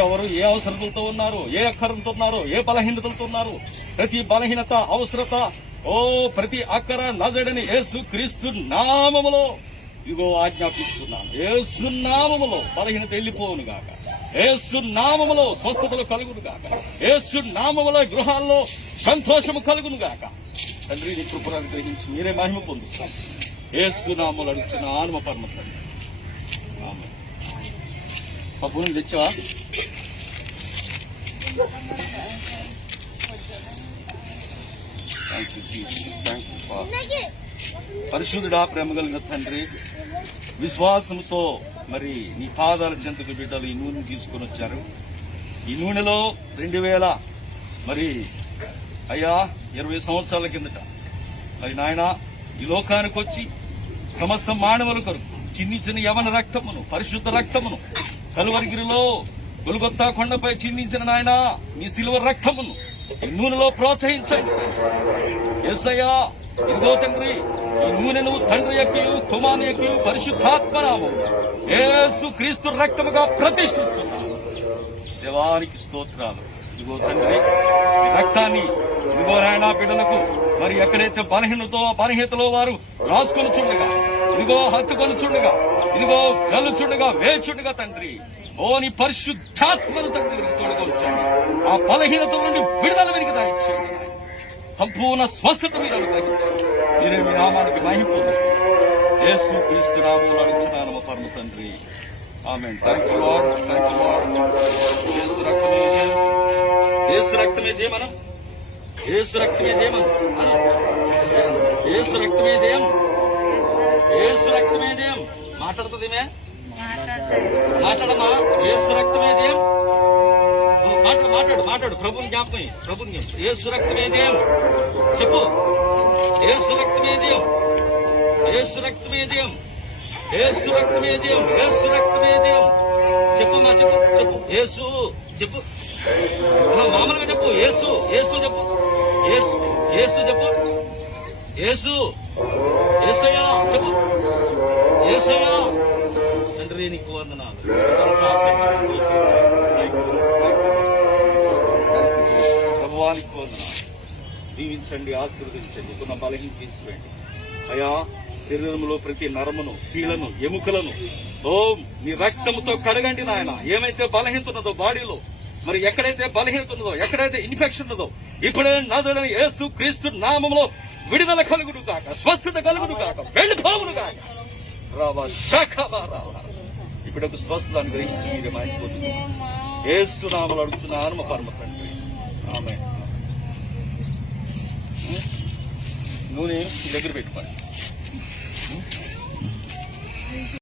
ఎవరు ఏ అవసరతలతో ఉన్నారు, ఏ అక్కరలతో ఉన్నారు, ఏ బలహీనతలతో ఉన్నారు, ప్రతి బలహీనత అవసరత ప్రతి అక్కర నజడని యేసు క్రీస్తు నామములో ఇగో ఆజ్ఞాపిస్తున్నాను. యేసు నామములో బలహీనత వెళ్లిపోవును గాక, యేసు నామములో స్వస్థతలు కలుగును గాక, యేసు నామములో గృహాల్లో సంతోషము కలుగును గాక. తండ్రి నీ కృపను అనుగ్రహించి మీరే మహిమ పొందుతాను. యేసు నామములు అడుగుతున్న ఆత్మ పరమ తండ్రి. పప్పును తెచ్చావా? పరిశుద్ధుడా, ప్రేమ కలిగిన తండ్రి, విశ్వాసంతో మరి నీ పాదాల చెంతకు బిడ్డలు ఈ నూనె తీసుకుని వచ్చారు. ఈ నూనెలో 2000 మరి అయ్యా 20 సంవత్సరాల కిందట మరి నాయన ఈ లోకానికి వచ్చి సమస్త మానవుల కొరకు చిందించిన యవన రక్తమును, పరిశుద్ధ రక్తమును, కలువరిగిరిలో గొల్గొత్తా కొండపై చిందించిన నాయన మీ సిలువ రక్తమును ఈ నూనెలో ప్రోత్సహించండి. యేసయ్యా, ఇదిగో తండ్రి, ఈ నూనె నువ్వు తండ్రి యొక్క కుమారుని యొక్క పరిశుద్ధాత్మనామం యేసు క్రీస్తు రక్తముగా ప్రతిష్ఠిస్తున్నావు. దేవానికి స్తోత్రాలు. ఇదిగో తండ్రి, ఈ రక్తాన్ని ఇదిగో నాయన బిడ్డలకు మరి ఎక్కడైతే బలహీనతలో వారు రాసుకొని చూడగా, ఇదిగో హత్తుకొని చూడగా, ఇదిగో చల్లుచుండగా, వేచుండగా తండ్రి నీ పరిశుద్ధాత్మను తండ్రి తోడుగా వచ్చాడు. ఆ బలహీనత నుండి విడుదల వెనుక దాయించండి. సంపూర్ణ స్వస్థత మీరు అనుగ్రహించండి. మీరే మీ నామానికి మహిమ పొందండి. యేసు క్రీస్తు నామములో అడుగుచున్నాను మా పరమ తండ్రి. ఆమేన్. Thank you Lord, thank you Lord. Yesu రక్తమే జయమనం, యేసు రక్తమే జయమనం, యేసు రక్తమే జయం, యేసు రక్తమే జయం. మాట్లాడుతుందిమే, మాట్లాడమా? యేసు రక్తమే జయం. మాట్లాడు ప్రభుని జ్ఞాపకం, ప్రభుని జ్ఞాపకం. యేసు రక్తమే జయం చెప్పు. యేసు రక్తమే జయం, యేసు రక్తమే జయం, యేసు రక్తమే జయం, యేసు రక్తమే జయం. చెప్పమ్మా, చెప్పు. యేసు చెప్పు, మామూలుగా చెప్పు. యేసు చెప్పు, యేసు చెప్పు, యేసు, యేసయ్యా చెప్పు, యేసయ్యా. తండ్రి నీకు వందనాలు. ప్రభువానికి వందనాలు. దీవించండి, ఆశీర్వదించండి. కొన్న బలహీన తీసివేయండి అయ్యా. శరీరంలో ప్రతి నరమును, కీళ్లను, ఎముకలను నీ రక్తముతో కడగండి నాయన. ఏమైతే బలహీనత ఉన్నదో బాడీలో, మరి ఎక్కడైతే బలహీనత ఉన్నదో, ఎక్కడైతే ఇన్ఫెక్షన్ ఉన్నదో, ఇప్పుడే నజరేయుడైన యేసు క్రీస్తు నామములో విడుదల కలుగును గాక, స్వస్థత కలుగును గాక, వెళ్ళిపోవును గాక. రావా శాఖబా రావా. ఇప్పుడు ఒక స్వస్థత అనుగ్రహించి మీరే మాయిపోతుంది. యేసు నామములో అడుగుతున్నాను మా పరమ తండ్రి. ఆమేన్. నూనె దగ్గర పెట్టుకోండి.